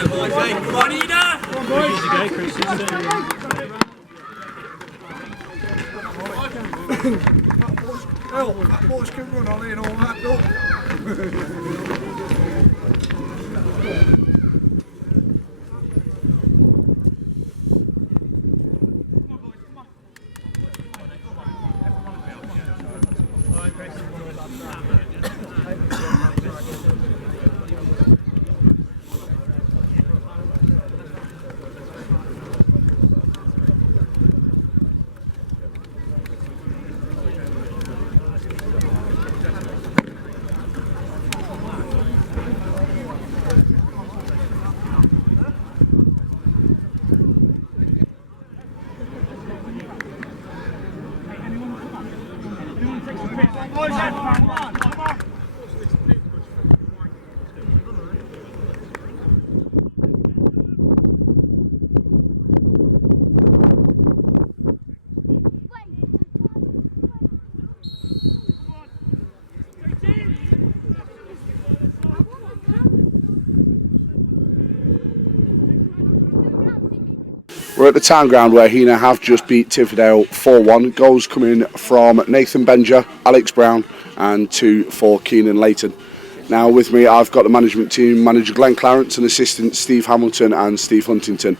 Come on, Ida! Come on, boys! Well, that boys can run on in all that, look. We're at the town ground where Heanor have just beat Tividale 4-1. Goals coming from Nathan Benger, Alex Brown and 2 for Keenan Layton. Now with me I've got the management team, manager Glenn Clarence and assistant Steve Hamilton and Steve Huntington.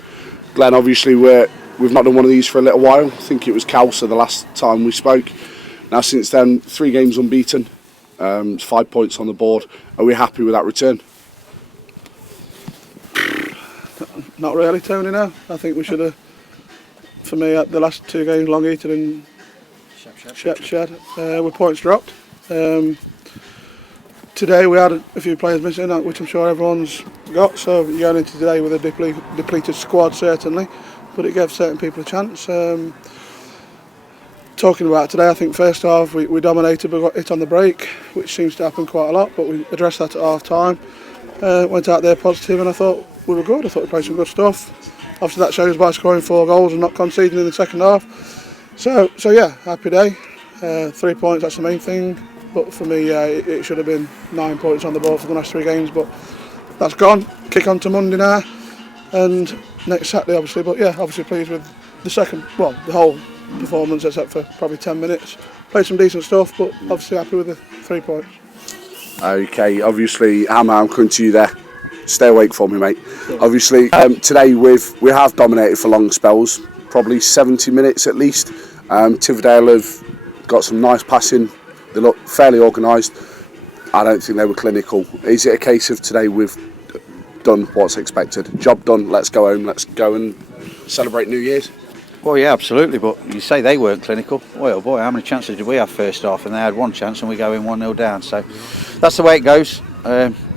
Glenn, obviously we've not done one of these for a little while. I think it was Calcer the last time we spoke. Now since then, 3 games unbeaten, 5 points on the board. Are we happy with that return? Not really, Tony, no. I think we should have, for me, the last 2 games, Long Eaton and Shepshed, were points dropped. Today we had a few players missing, which I'm sure everyone's got, so you're going into today with a depleted squad, certainly, but it gave certain people a chance. Talking about today, I think first half we dominated, but got hit on the break, which seems to happen quite a lot, but we addressed that at half time. Went out there positive and I thought we were good. I thought we played some good stuff. Obviously that shows by scoring 4 goals and not conceding in the second half. So yeah, happy day. 3 points, that's the main thing. But for me, it should have been 9 points on the board for the last 3 games. But that's gone. Kick on to Monday now, and next Saturday obviously. But yeah, obviously pleased with the whole performance except for probably 10 minutes. Played some decent stuff, but obviously happy with the 3 points. Okay, obviously, Hammer, I'm coming to you there. Stay awake for me, mate. Obviously, today we have dominated for long spells, probably 70 minutes at least. Tividale have got some nice passing. They look fairly organised. I don't think they were clinical. Is it a case of today we've done what's expected? Job done, let's go home, let's go and celebrate New Year's? Well, yeah, absolutely, but you say they weren't clinical. Well, boy, how many chances did we have first half? And they had 1 chance and we go in 1-0 down. So that's the way it goes.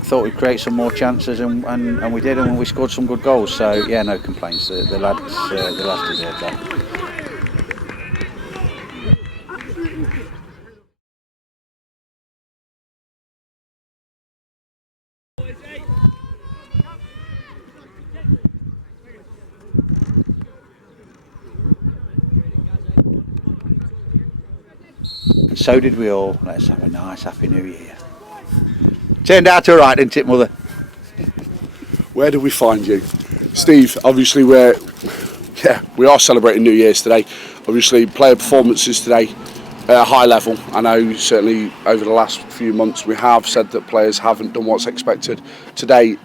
Thought we'd create some more chances and we did, and we scored some good goals. So yeah, no complaints. The lads deserved that. So did we all. Let's have a nice happy new year. Turned out all right, didn't it, Mother? Where do we find you? Steve, obviously we are celebrating New Year's today. Obviously player performances today at a high level. I know certainly over the last few months we have said that players haven't done what's expected. Today,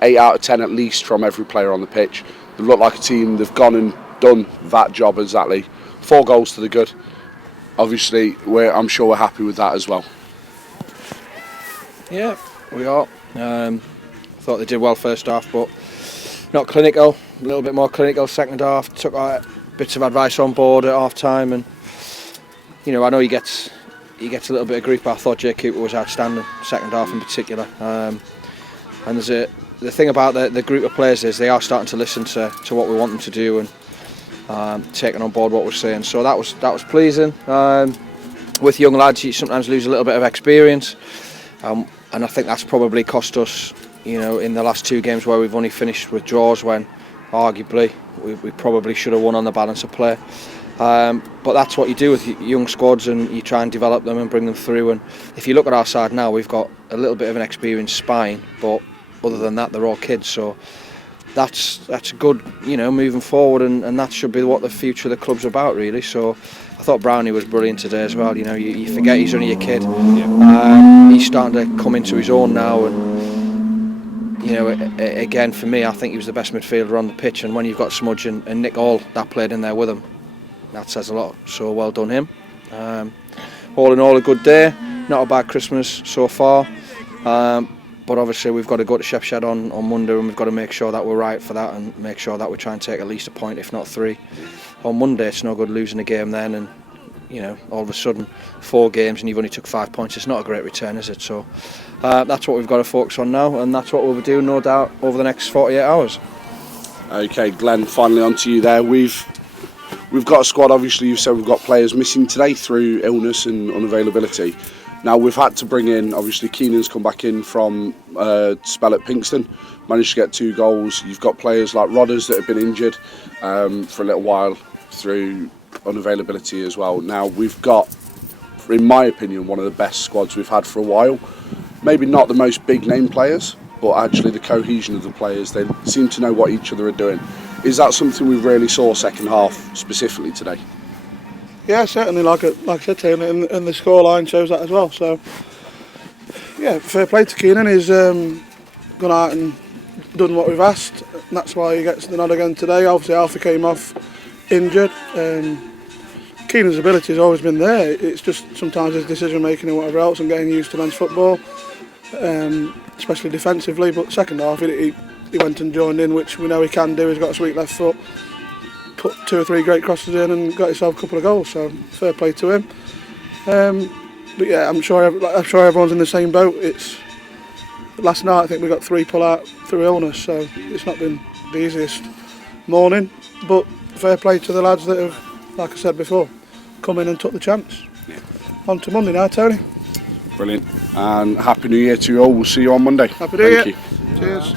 8 out of 10 at least from every player on the pitch. They look like a team, they've gone and done that job exactly. 4 goals to the good. Obviously, I'm sure we're happy with that as well. Yeah, we are. Thought they did well first half, but not clinical. A little bit more clinical second half. Took bits of advice on board at half time, and I know he gets a little bit of grief. But I thought Jake Cooper was outstanding second half in particular. And there's the thing about the group of players is they are starting to listen to what we want them to do and taking on board what we're saying. So that was pleasing. With young lads, you sometimes lose a little bit of experience. And I think that's probably cost us, in the last 2 games where we've only finished with draws when arguably we probably should have won on the balance of play. But that's what you do with young squads, and you try and develop them and bring them through. And if you look at our side now, we've got a little bit of an experienced spine, but other than that, they're all kids. So that's good, you know, moving forward, and that should be what the future of the club's about, really. So I thought Brownie was brilliant today as well. You know, you forget he's only a kid. He's starting to come into his own now, and you know, again for me, I think he was the best midfielder on the pitch. And when you've got Smudge and Nick Hall that played in there with him, that says a lot. So well done him. All in all, a good day. Not a bad Christmas so far. But obviously we've got to go to Chef Shed on Monday, and we've got to make sure that we're right for that, and make sure that we try and take at least a point, if not 3. On Monday it's no good losing a game then, and you know, all of a sudden 4 games and you've only took 5 points. It's not a great return, is it? So that's what we've got to focus on now, and that's what we'll be doing, no doubt, over the next 48 hours. Okay, Glenn, finally on to you there. We've got a squad. Obviously you've said we've got players missing today through illness and unavailability. Now we've had to bring in, obviously Heanon's come back in from spell at Pinxton, managed to get 2 goals. You've got players like Rodders that have been injured for a little while through unavailability as well. Now we've got, in my opinion, one of the best squads we've had for a while. Maybe not the most big name players, but actually the cohesion of the players, they seem to know what each other are doing. Is that something we really saw second half specifically today? Yeah, certainly, like I said to you, and the scoreline shows that as well. So, yeah, fair play to Heanor. He's gone out and done what we've asked, and that's why he gets the nod again today. Obviously, Alfie came off injured. Heanor's ability has always been there. It's just sometimes his decision making and whatever else, and getting used to men's football, especially defensively. But second half, he went and joined in, which we know he can do. He's got a sweet left foot. Put 2 or 3 great crosses in and got himself a couple of goals, so fair play to him. But yeah, I'm sure everyone's in the same boat. It's last night I think we got 3 pull out through illness, so it's not been the easiest morning. But fair play to the lads that have, like I said before, come in and took the chance. On to Monday now, Tony. Brilliant, and Happy New Year to you all. We'll see you on Monday. Happy New Year. Thank you. Cheers.